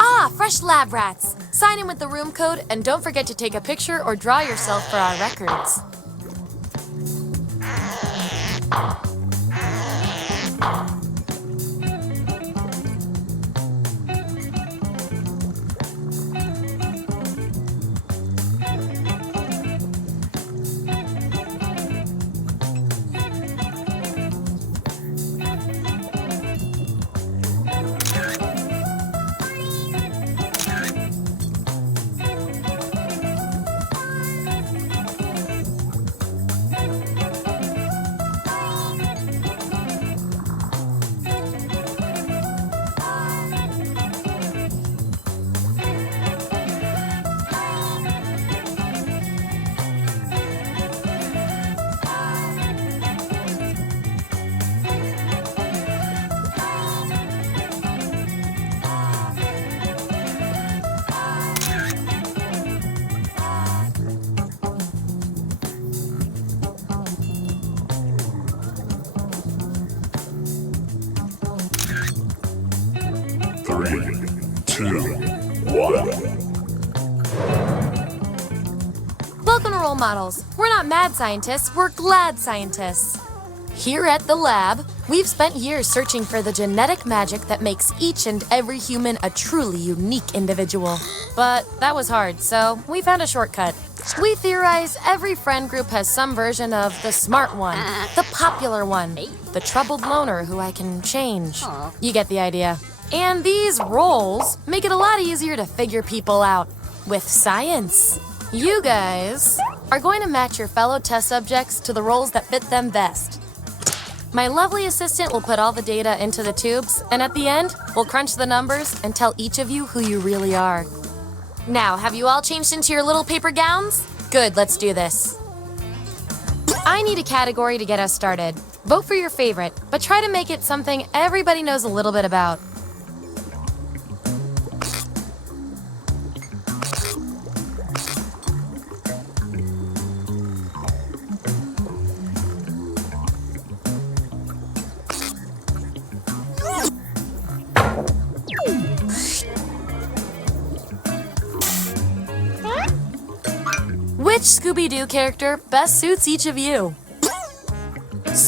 Ah, fresh lab rats! Sign in with the room code and don't forget to take a picture or draw yourself for our records. Three, two, one. Welcome to Role Models. We're not mad scientists, we're glad scientists. Here at the lab, we've spent years searching for the genetic magic that makes each and every human a truly unique individual. But that was hard, so we found a shortcut. We theorize every friend group has some version of the smart one, the popular one, the troubled loner who I can change. You get the idea. And these roles make it a lot easier to figure people out with science. You guys are going to match your fellow test subjects to the roles that fit them best. My lovely assistant will put all the data into the tubes, and at the end, we'll crunch the numbers and tell each of you who you really are. Now, have you all changed into your little paper gowns? Good, let's do this. I need a category to get us started. Vote for your favorite, but try to make it something everybody knows a little bit about. Which Scooby-Doo character best suits each of you?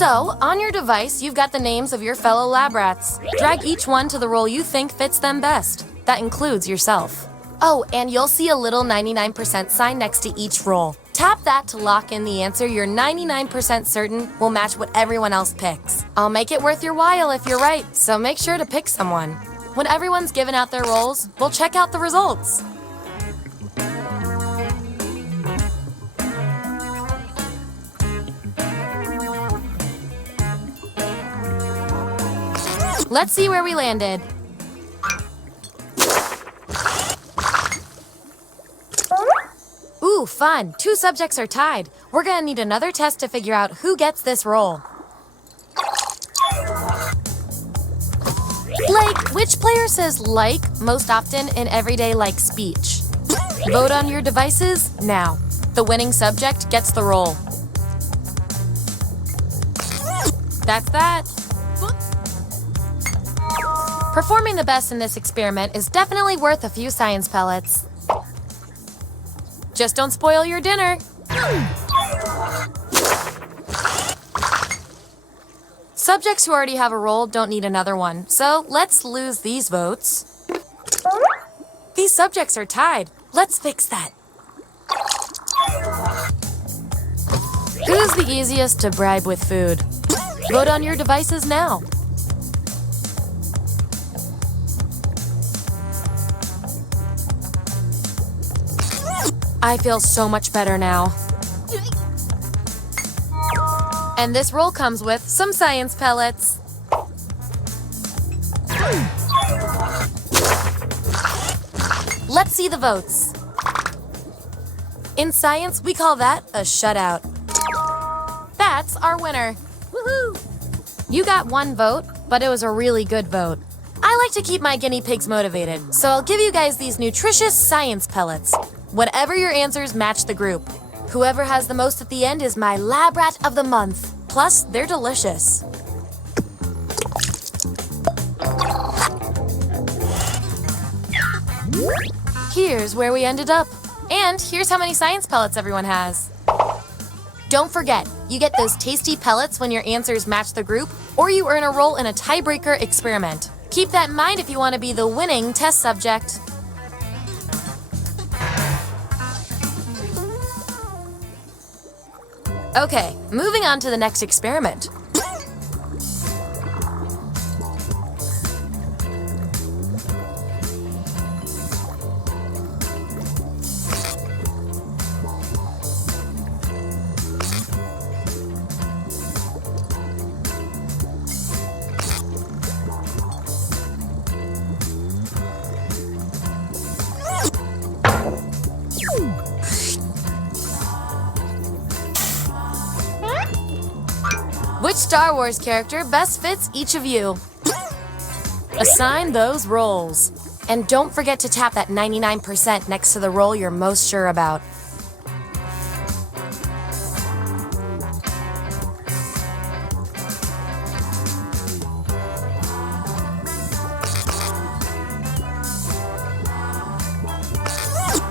So, on your device, you've got the names of your fellow lab rats. Drag each one to the role you think fits them best. That includes yourself. Oh, and you'll see a little 99% sign next to each role. Tap that to lock in the answer you're 99% certain will match what everyone else picks. I'll make it worth your while if you're right, so make sure to pick someone. When everyone's given out their roles, we'll check out the results. Let's see where we landed. Ooh, fun. 2 subjects are tied. We're gonna need another test to figure out who gets this role. Like, which player says like most often in everyday like speech? Vote on your devices now. The winning subject gets the role. That's that. Performing the best in this experiment is definitely worth a few science pellets. Just don't spoil your dinner. Subjects who already have a role don't need another one, so let's lose these votes. These subjects are tied. Let's fix that. Who's the easiest to bribe with food? Vote on your devices now. I feel so much better now. And this roll comes with some science pellets. Let's see the votes. In science, we call that a shutout. That's our winner. Woohoo! You got 1 vote, but it was a really good vote. I like to keep my guinea pigs motivated, so I'll give you guys these nutritious science pellets. Whatever your answers match the group. Whoever has the most at the end is my lab rat of the month. Plus, they're delicious. Here's where we ended up. And here's how many science pellets everyone has. Don't forget, you get those tasty pellets when your answers match the group, or you earn a role in a tiebreaker experiment. Keep that in mind if you want to be the winning test subject. Okay, moving on to the next experiment. Which Star Wars character best fits each of you? Assign those roles. And don't forget to tap that 99% next to the role you're most sure about.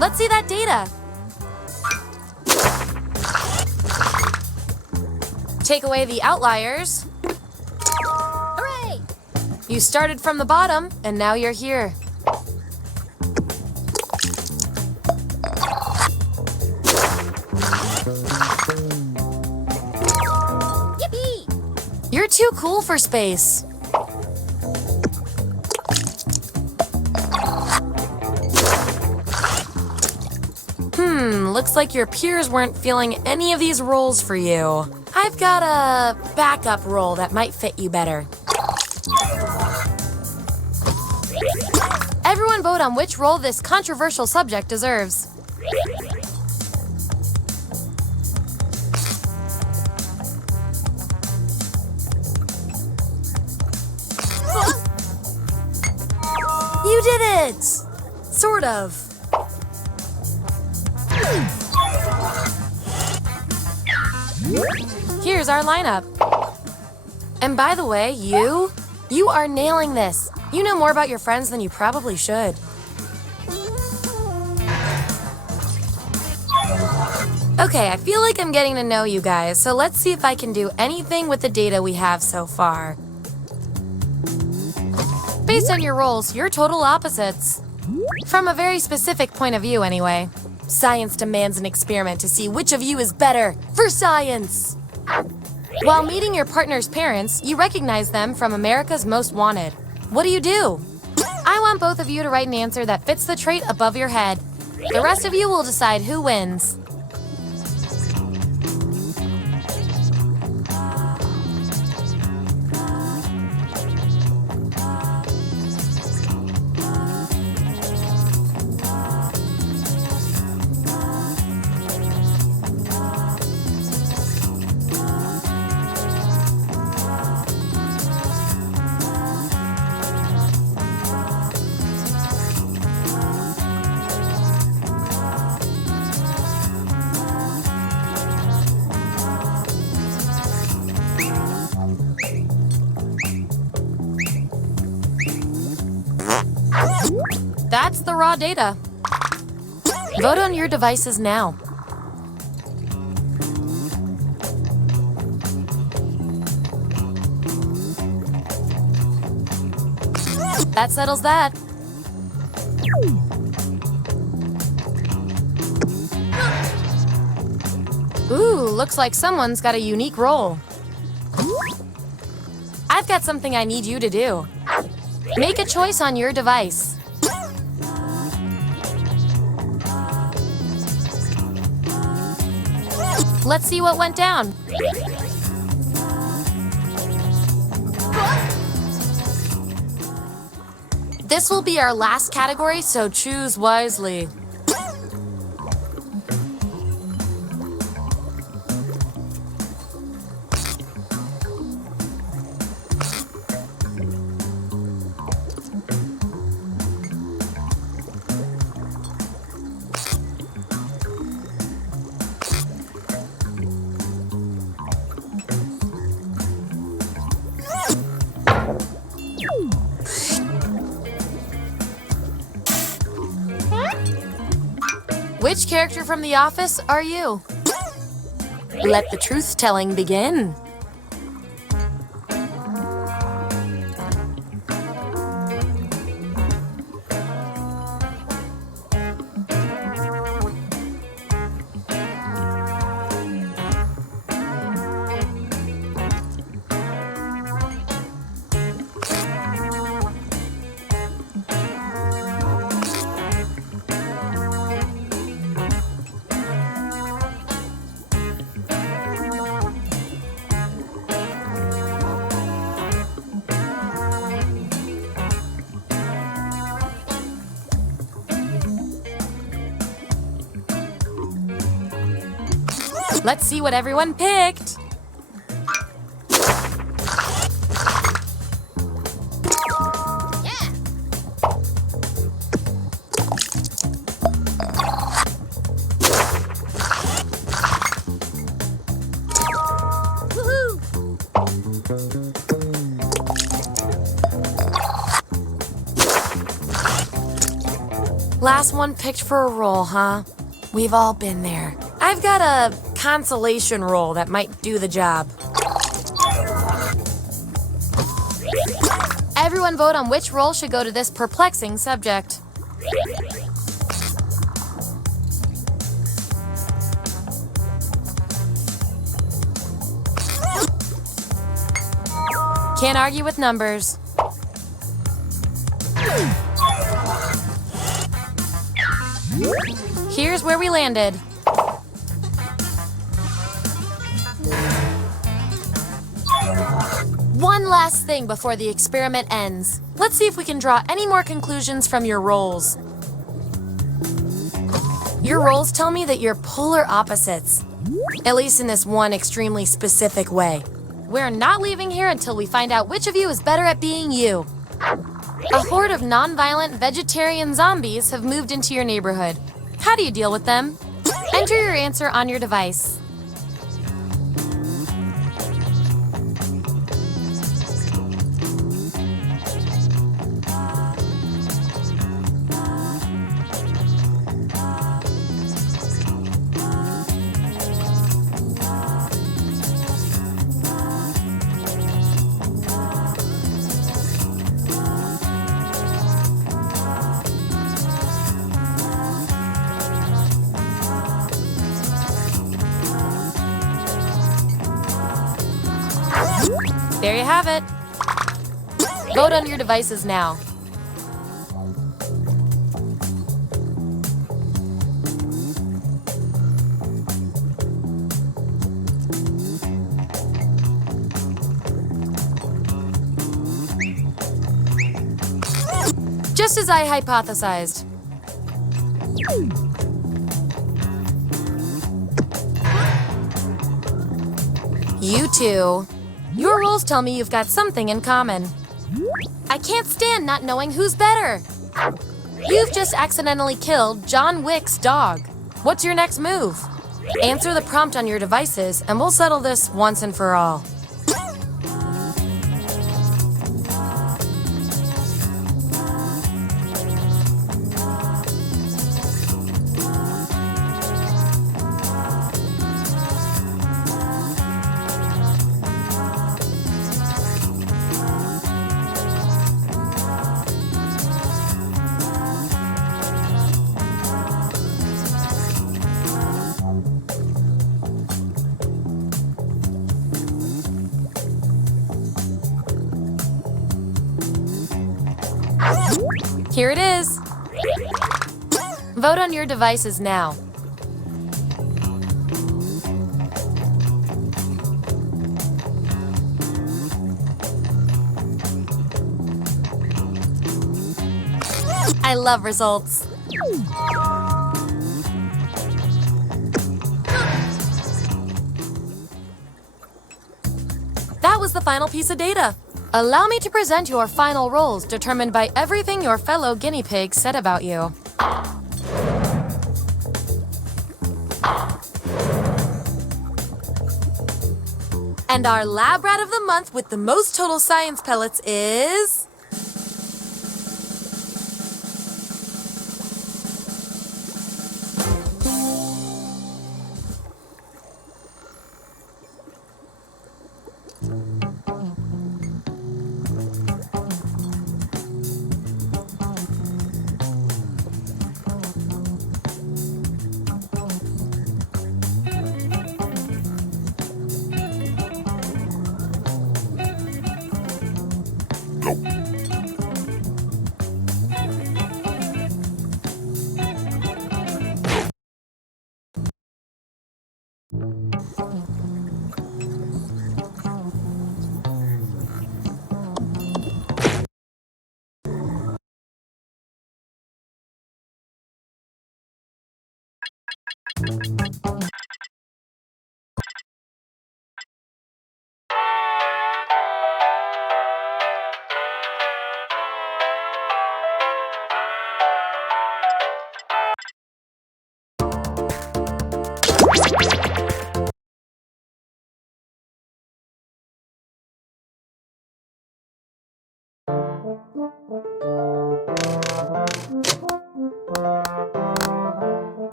Let's see that data. Take away the outliers. Hooray! You started from the bottom, and now you're here. Yippee! You're too cool for space. Looks like your peers weren't feeling any of these roles for you. I've got a backup role that might fit you better. Everyone vote on which role this controversial subject deserves. You did it! Sort of. Here's our lineup. And by the way, you are nailing this. You know more about your friends than you probably should. Okay, I feel like I'm getting to know you guys, so let's see if I can do anything with the data we have so far. Based on your roles, you're total opposites. From a very specific point of view, anyway. Science demands an experiment to see which of you is better for science. While meeting your partner's parents, you recognize them from America's Most Wanted. What do? I want both of you to write an answer that fits the trait above your head. The rest of you will decide who wins. That's the raw data. Vote on your devices now. That settles that. Ooh, looks like someone's got a unique role. I've got something I need you to do. Make a choice on your device. Let's see what went down. This will be our last category, so choose wisely. Which character from The Office are you? Let the truth-telling begin. Let's see what everyone picked. Yeah. Woohoo! Last one picked for a role, huh? We've all been there. I've got a consolation role that might do the job. Everyone vote on which role should go to this perplexing subject. Can't argue with numbers. Here's where we landed. One last thing before the experiment ends. Let's see if we can draw any more conclusions from your roles. Your roles tell me that you're polar opposites, at least in this one extremely specific way. We're not leaving here until we find out which of you is better at being you. A horde of non-violent vegetarian zombies have moved into your neighborhood. How do you deal with them? Enter your answer on your device. There you have it. Vote on your devices now. Just as I hypothesized. You two. Your rules tell me you've got something in common. I can't stand not knowing who's better. You've just accidentally killed John Wick's dog. What's your next move? Answer the prompt on your devices, and we'll settle this once and for all. Here it is. Vote on your devices now. I love results. That was the final piece of data. Allow me to present your final roles determined by everything your fellow guinea pigs said about you. And our lab rat of the month with the most total science pellets is...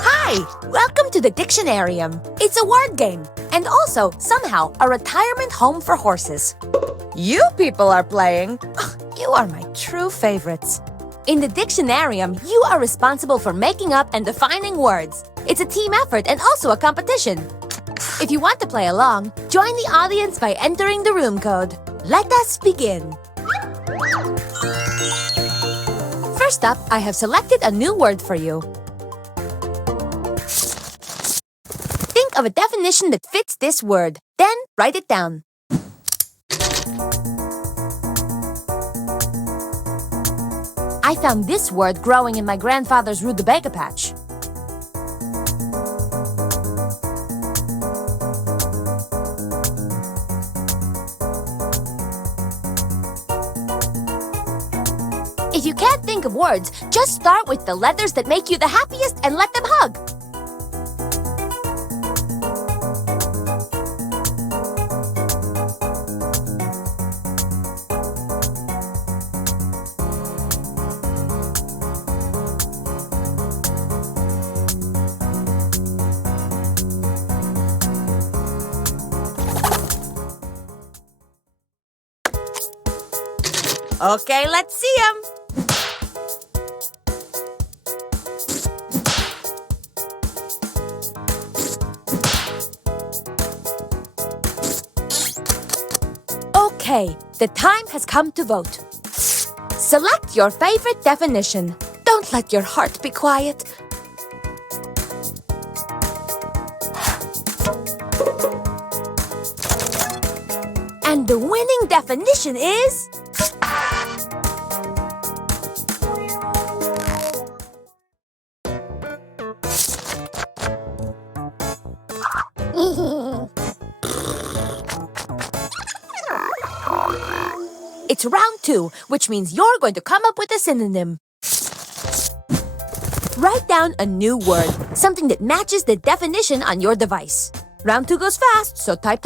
Hi! Welcome to the Dictionarium. It's a word game, and also, somehow, a retirement home for horses. You people are playing. You are my true favorites. In the Dictionarium, you are responsible for making up and defining words. It's a team effort and also a competition. If you want to play along, join the audience by entering the room code. Let us begin. First up, I have selected a new word for you. Think of a definition that fits this word, then write it down. I found this word growing in my grandfather's rutabaga patch. If you can't think of words, just start with the letters that make you the happiest and let them hug. Okay, let's see them. Okay, the time has come to vote. Select your favorite definition. Don't let your heart be quiet. And the winning definition is... It's round 2, which means you're going to come up with a synonym. Write down a new word, something that matches the definition on your device. Round 2 goes fast, so type.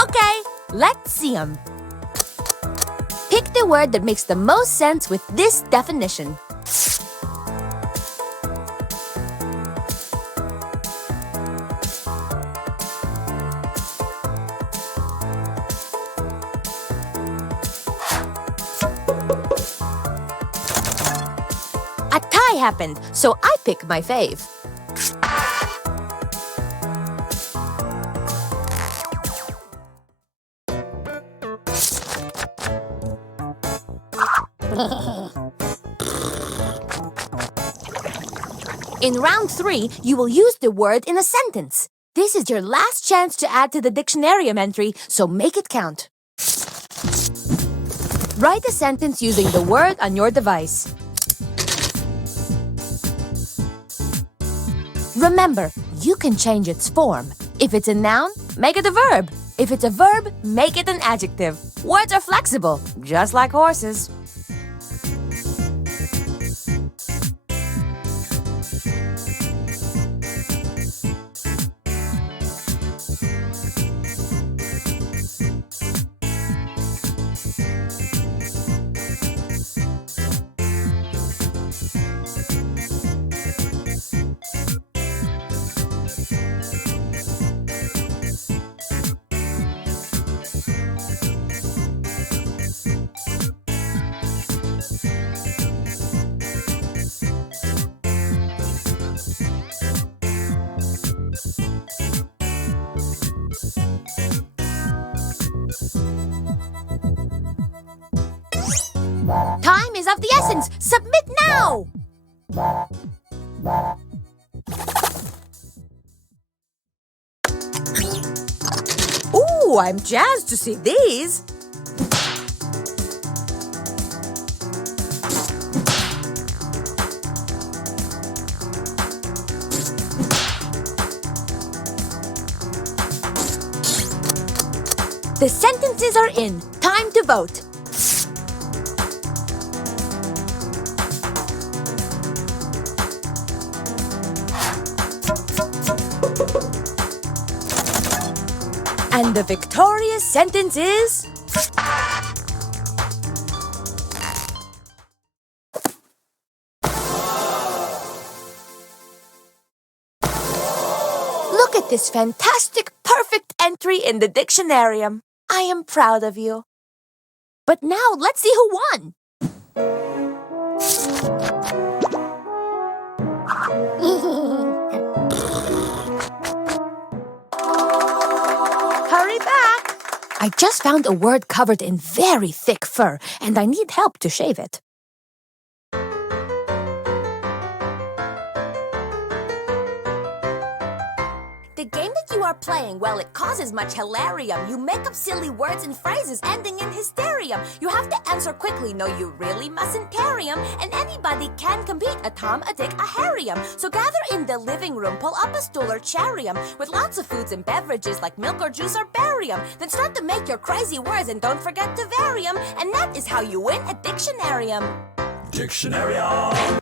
Okay, let's see them. Pick the word that makes the most sense with this definition. A tie happened, so I pick my fave. In round 3, you will use the word in a sentence. This is your last chance to add to the dictionarium entry, so make it count. Write a sentence using the word on your device. Remember, you can change its form. If it's a noun, make it a verb. If it's a verb, make it an adjective. Words are flexible, just like horses. Time is of the essence. Submit now! Ooh, I'm jazzed to see these. The sentences are in. Time to vote. And the victorious sentence is... Look at this fantastic, perfect entry in the dictionarium. I am proud of you. But now let's see who won. Hurry back! I just found a word covered in very thick fur, and I need help to shave it. The game that you are playing, well, it causes much hilarium. You make up silly words and phrases ending in hysterium. You have to answer quickly, no, you really mustn't carry 'em. And anybody can compete, a Tom, a Dick, a Harry'em. So gather in the living room, pull up a stool or charium with lots of foods and beverages like milk or juice or barium. Then start to make your crazy words and don't forget to vary 'em. And that is how you win a Dictionarium. Dictionarium.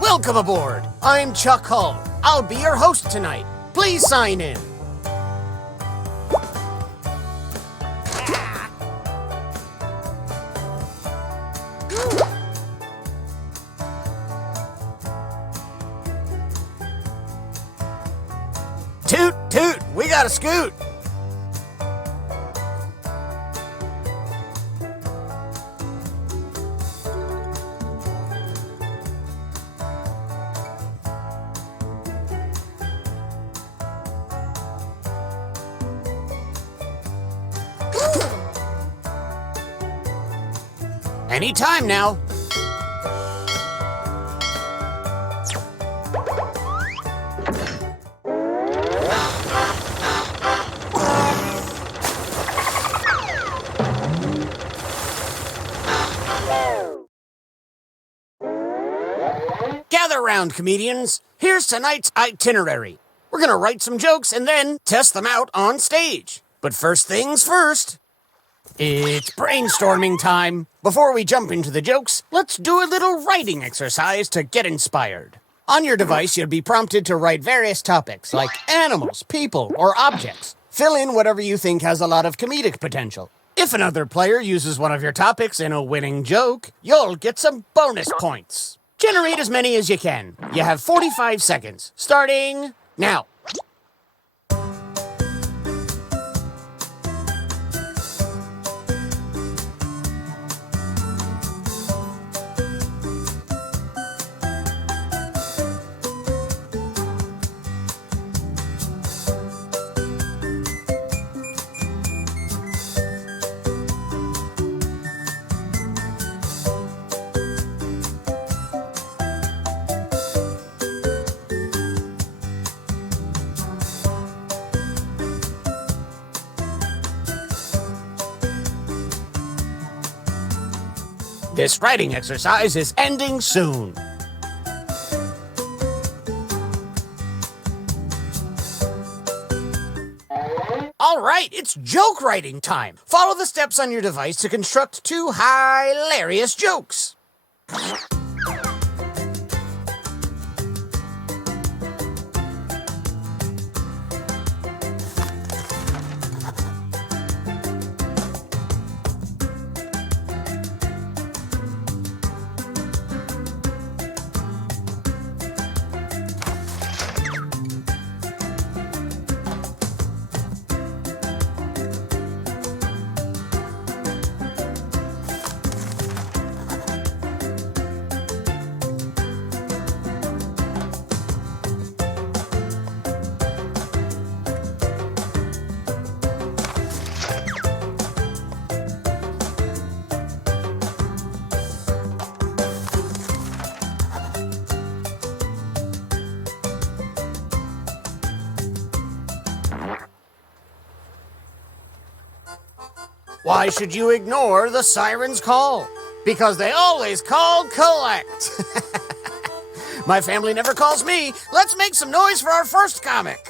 Welcome aboard. I'm Chuck Hull. I'll be your host tonight. Please sign in. Toot, toot, we got a scoot. Anytime now. Gather round, comedians. Here's tonight's itinerary. We're gonna write some jokes and then test them out on stage. But first things first. It's brainstorming time. Before we jump into the jokes, let's do a little writing exercise to get inspired. On your device, you'll be prompted to write various topics like animals, people, or objects. Fill in whatever you think has a lot of comedic potential. If another player uses one of your topics in a winning joke, you'll get some bonus points. Generate as many as you can. You have 45 seconds, starting now. This writing exercise is ending soon. All right, it's joke writing time. Follow the steps on your device to construct 2 hilarious jokes. Why should you ignore the siren's call? Because they always call collect. My family never calls me. Let's make some noise for our first comic.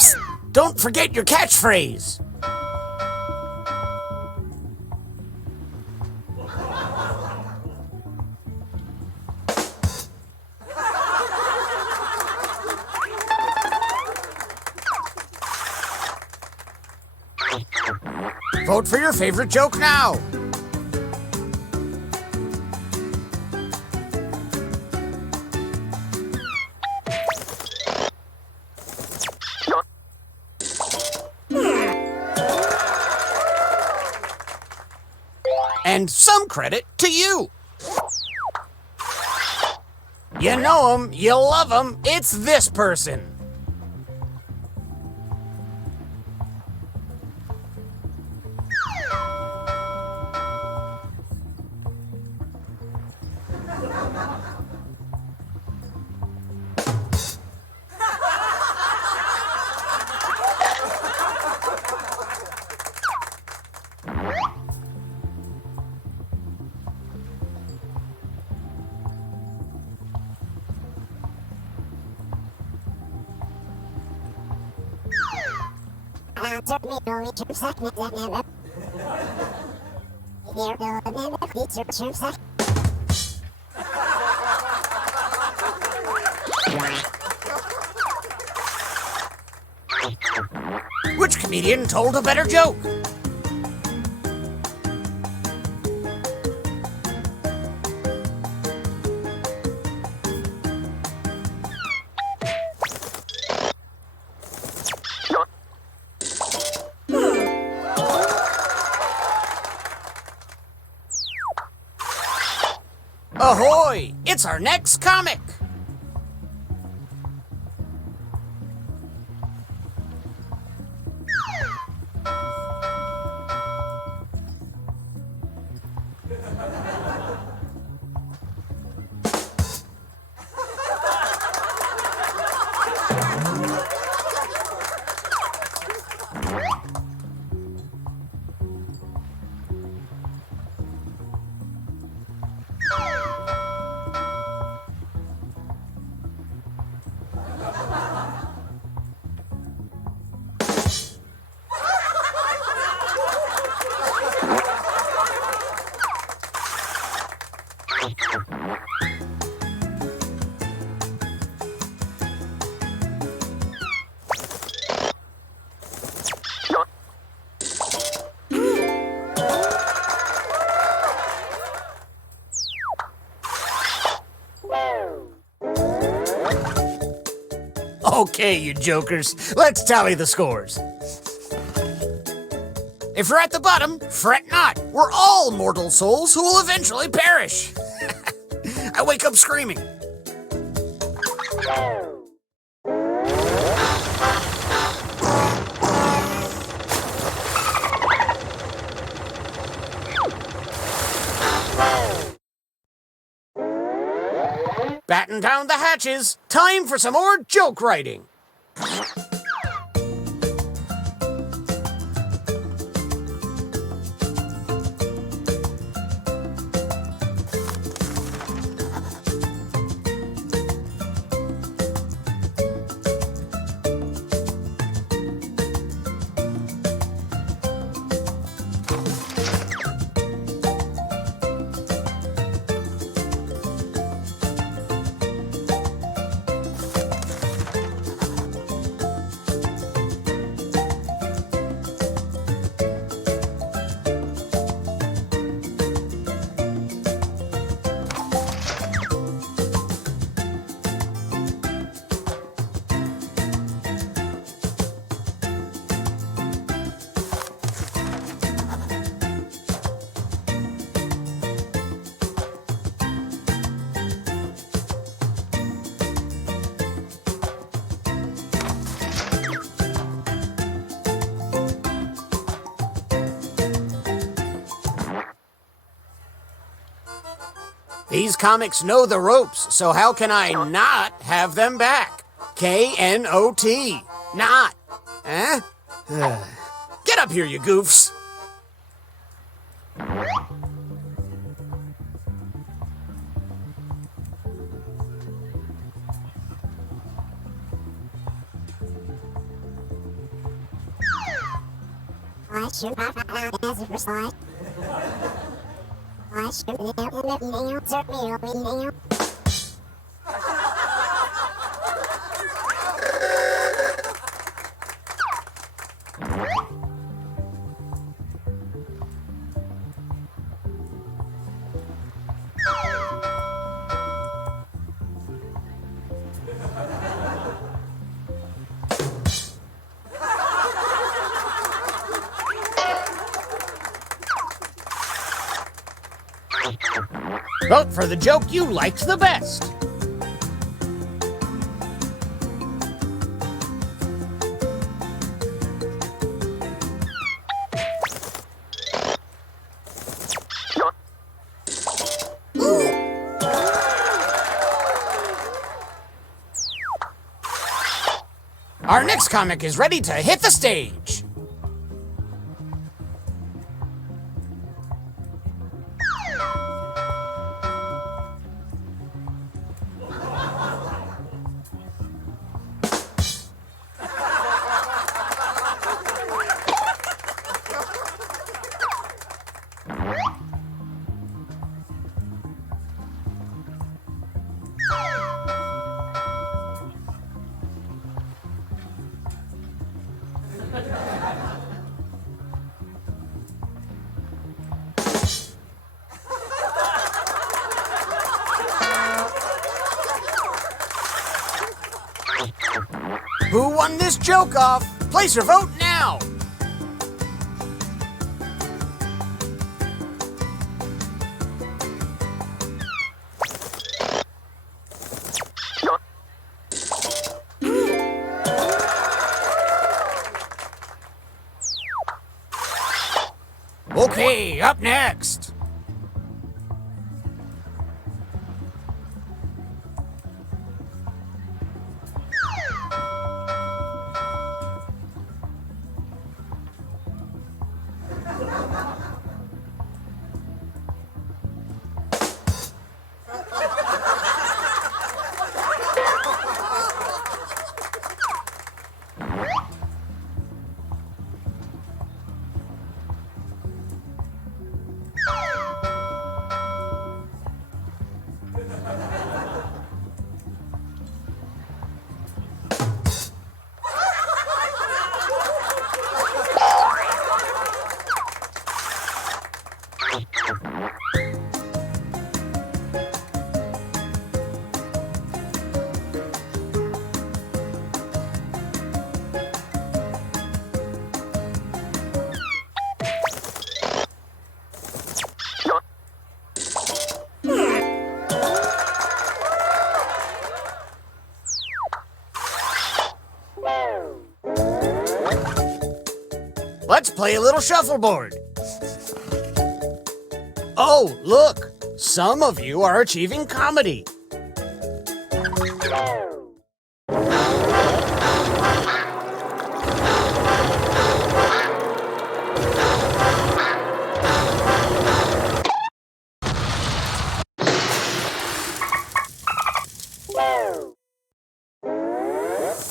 Psst, don't forget your catchphrase. Vote for your favorite joke now. And some credit to you. You know him, you love him, it's this person. Which comedian told a better joke? Ahoy! It's our next comic! Okay, you jokers, let's tally the scores. If you're at the bottom, fret not. We're all mortal souls who will eventually perish. I wake up screaming. Batten down the hatches. Time for some more joke writing. These comics know the ropes, so how can I not have them back? K-N-O-T. Not. Huh? Get up here, you goofs. Vote for the joke you liked the best. Our next comic is ready to hit the stage. Who won this joke off? Place your vote now! Okay, up next. Let's play a little shuffleboard. Oh, look! Some of you are achieving comedy.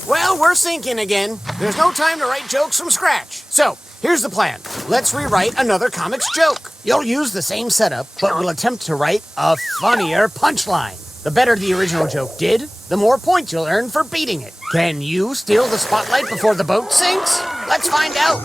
Well, we're sinking again. There's no time to write jokes from scratch. So, here's the plan. Let's rewrite another comic's joke. You'll use the same setup, but we'll attempt to write a funnier punchline. The better the original joke did, the more points you'll earn for beating it. Can you steal the spotlight before the boat sinks? Let's find out.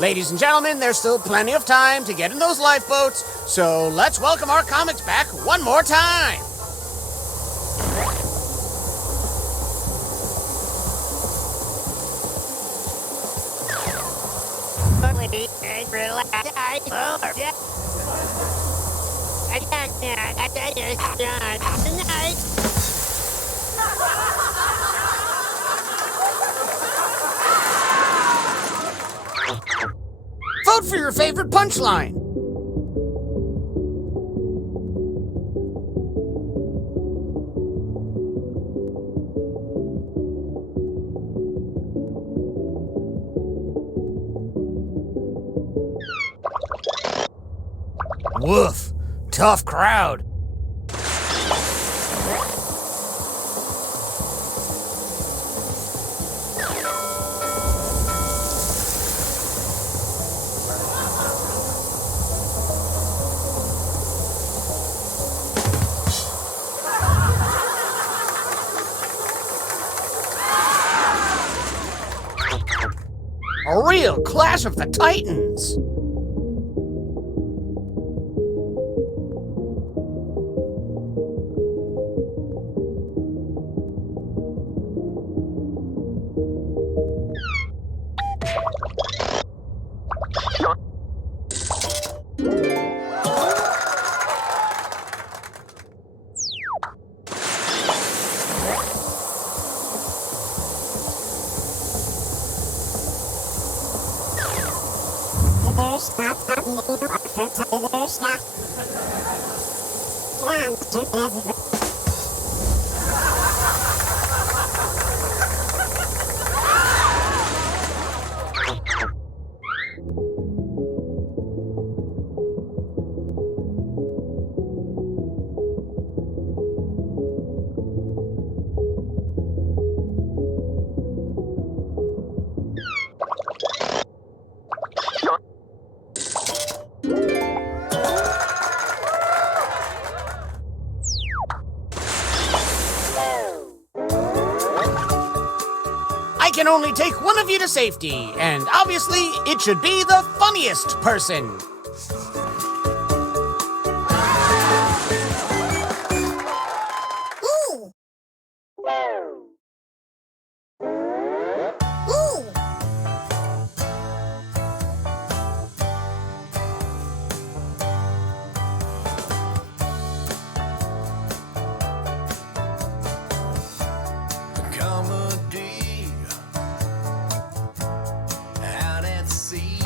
Ladies and gentlemen, there's still plenty of time to get in those lifeboats, so let's welcome our comics back one more time. Vote for your favorite punchline. Woof. Tough crowd. A real Clash of the Titans. I can only take one of you to safety, and obviously it should be the funniest person. Comedy out at sea.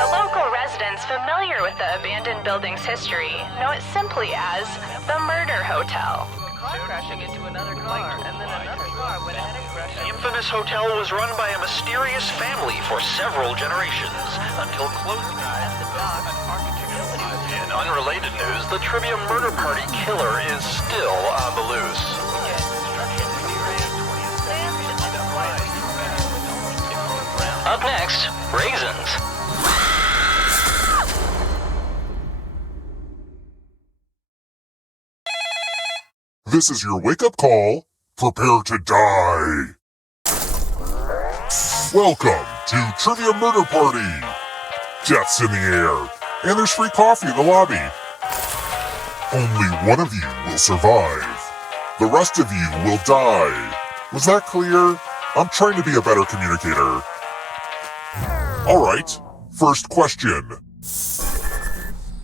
The local residents familiar with the abandoned building's history know it simply as the Murder Hotel. car crashing into another car, and then another car went ahead and crashed. The infamous hotel was run by a mysterious family for several generations until close. At the dock, nobody was In unrelated news, the trivia murder party killer is still on the loose. Up next, raisins. This is your wake-up call. Prepare to die. Welcome to Trivia Murder Party. Death's in the air, and there's free coffee in the lobby. Only one of you will survive. The rest of you will die. Was that clear? I'm trying to be a better communicator. Alright, first question.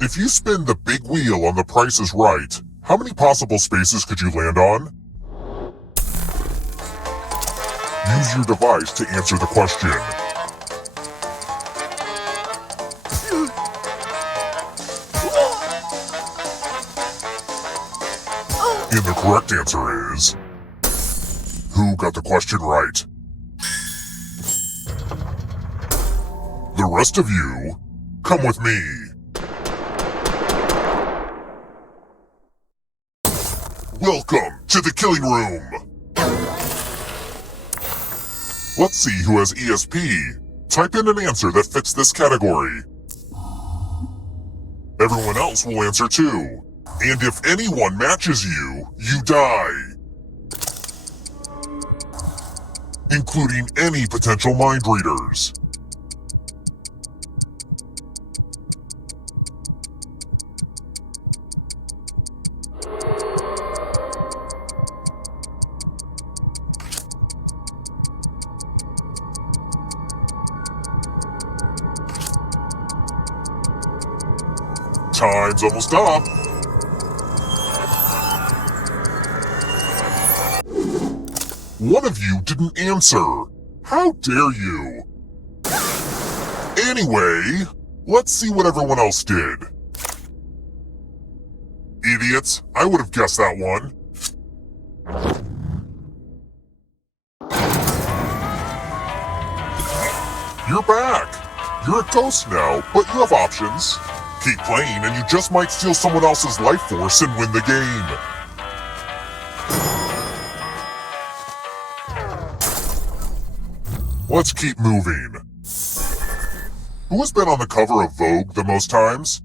If you spin the big wheel on The Price is Right, how many possible spaces could you land on? Use your device to answer the question. And the correct answer is... Who got the question right? The rest of you, come with me. Welcome to the killing room. Let's see who has ESP. Type in an answer that fits this category. Everyone else will answer too. And if anyone matches you, you die. Including any potential mind readers. Time's almost up. One of you didn't answer. How dare you? Anyway, let's see what everyone else did. Idiots, I would have guessed that one. You're back. You're a ghost now, but you have options. Keep playing and you just might steal someone else's life force and win the game. Let's keep moving. Who has been on the cover of Vogue the most times?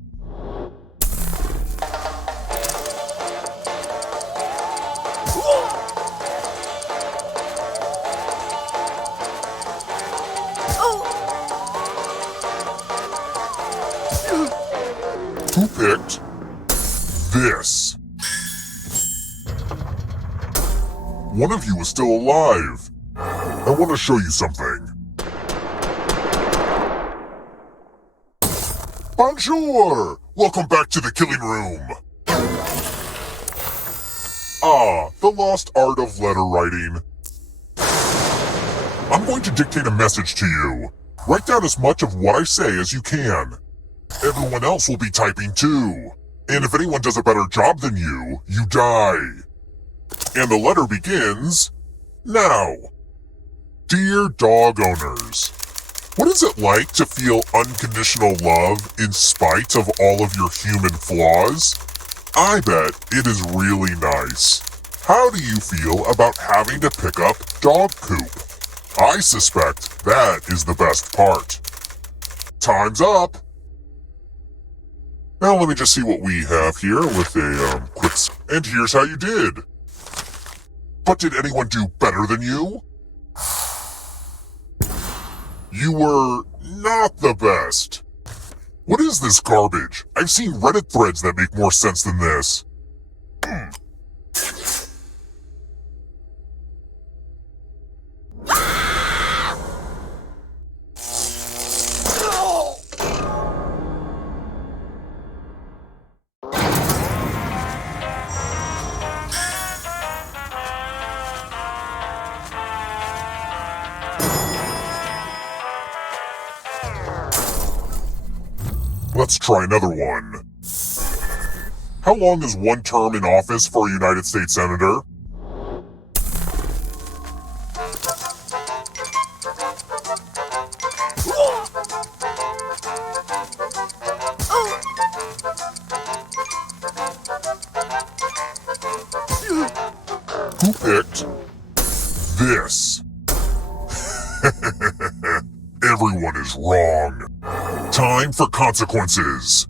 Who picked this? One of you is still alive. I want to show you something. Bonjour! Welcome back to the killing room. Ah, the lost art of letter writing. I'm going to dictate a message to you. Write down as much of what I say as you can. Everyone else will be typing too. And if anyone does a better job than you, you die. And the letter begins now. Dear dog owners, what is it like to feel unconditional love in spite of all of your human flaws? I bet it is really nice. How do you feel about having to pick up dog poop? I suspect that is the best part. Time's up. Now let me just see what we have here with a quick... And here's how you did. But did anyone do better than you? You were not the best. What is this garbage? I've seen Reddit threads that make more sense than this. Let's try another one. How long is one term in office for a United States Senator? Who picked this? Everyone is wrong. Time for consequences.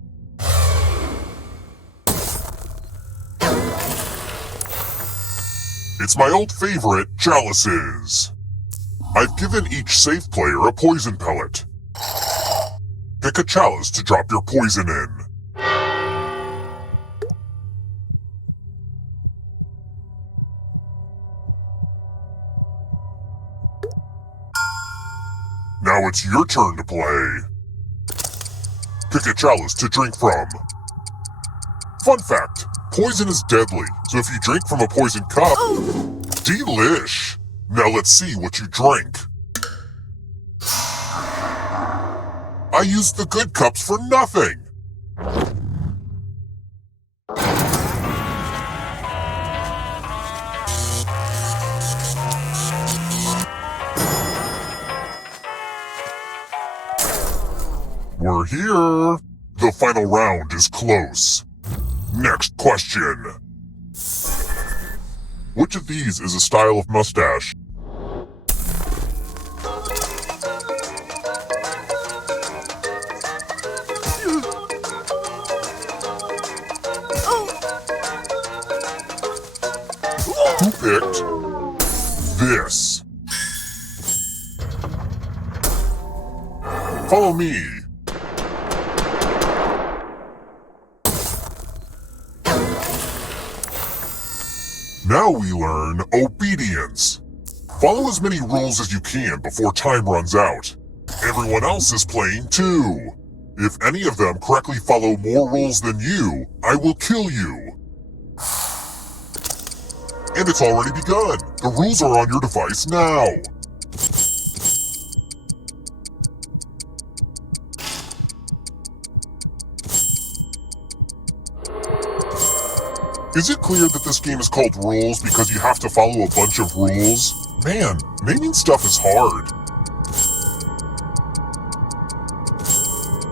It's my old favorite, chalices. I've given each safe player a poison pellet. Pick a chalice to drop your poison in. Now it's your turn to play. Pick a chalice to drink from. Fun fact, poison is deadly, so if you drink from a poison cup, delish. Now let's see what you drink. I used the good cups for nothing. We're here. The final round is close. Next question. Which of these is a style of mustache? Who picked this? Follow me. Now we learn obedience. Follow as many rules as you can before time runs out. Everyone else is playing too. If any of them correctly follow more rules than you, I will kill you. And it's already begun. The rules are on your device now. Is it clear that this game is called Rules because you have to follow a bunch of rules? Man, naming stuff is hard.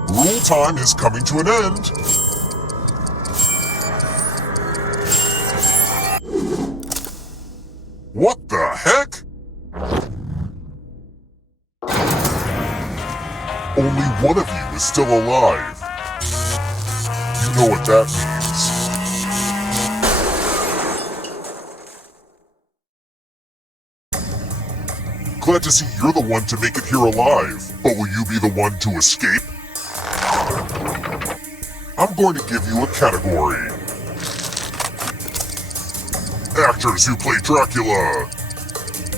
Rule time is coming to an end. What the heck? Only one of you is still alive. You know what that means. Glad to see you're the one to make it here alive, but will you be the one to escape? I'm going to give you a category. Actors who play Dracula.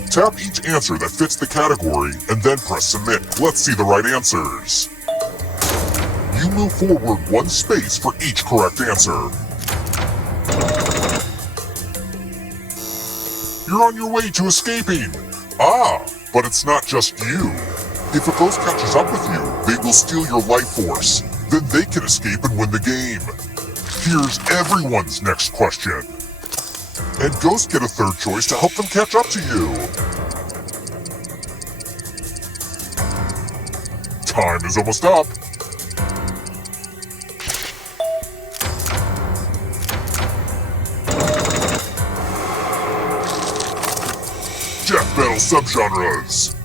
Tap each answer that fits the category and then press submit. Let's see the right answers. You move forward one space for each correct answer. You're on your way to escaping. Ah, but it's not just you. If a ghost catches up with you, they will steal your life force. Then they can escape and win the game. Here's everyone's next question. And ghosts get a third choice to help them catch up to you. Time is almost up. Death Battle subgenres.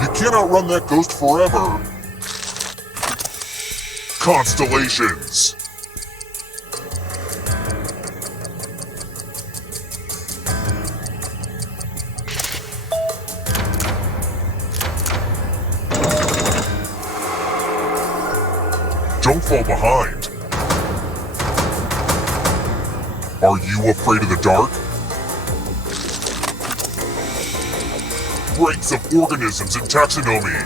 You can't outrun that ghost forever. Constellations. Don't fall behind. Are you afraid of the dark? Rates of organisms in taxonomy.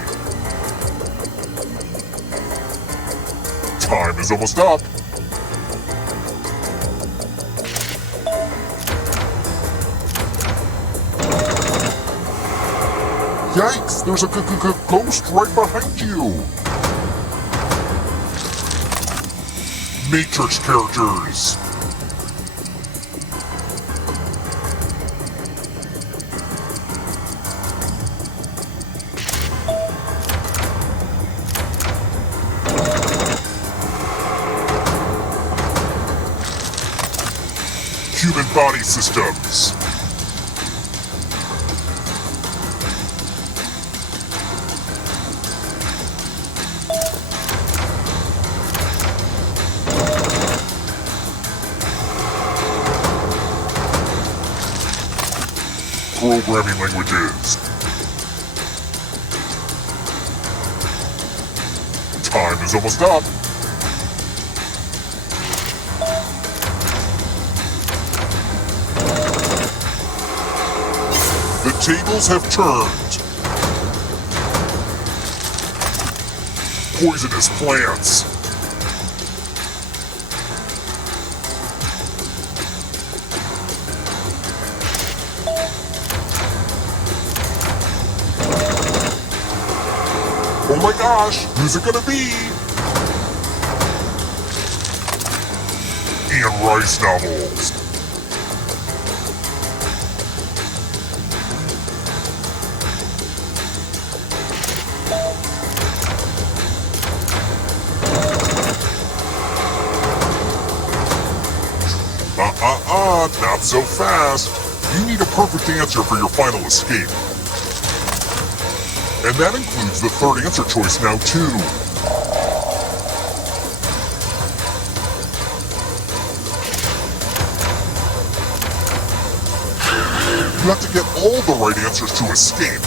Time is almost up. Yikes, there's a ghost right behind you. Matrix characters. Human body systems. Programming languages. Time is almost up. The tables have turned. Poisonous plants. Oh my gosh, who's it gonna be? Anne Rice novels. Not so fast. You need a perfect answer for your final escape. And that includes the third answer choice now, too. You have to get all the right answers to escape.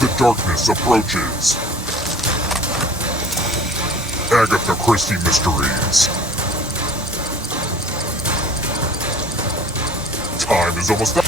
The darkness approaches. Agatha Christie Mysteries. Time is almost up.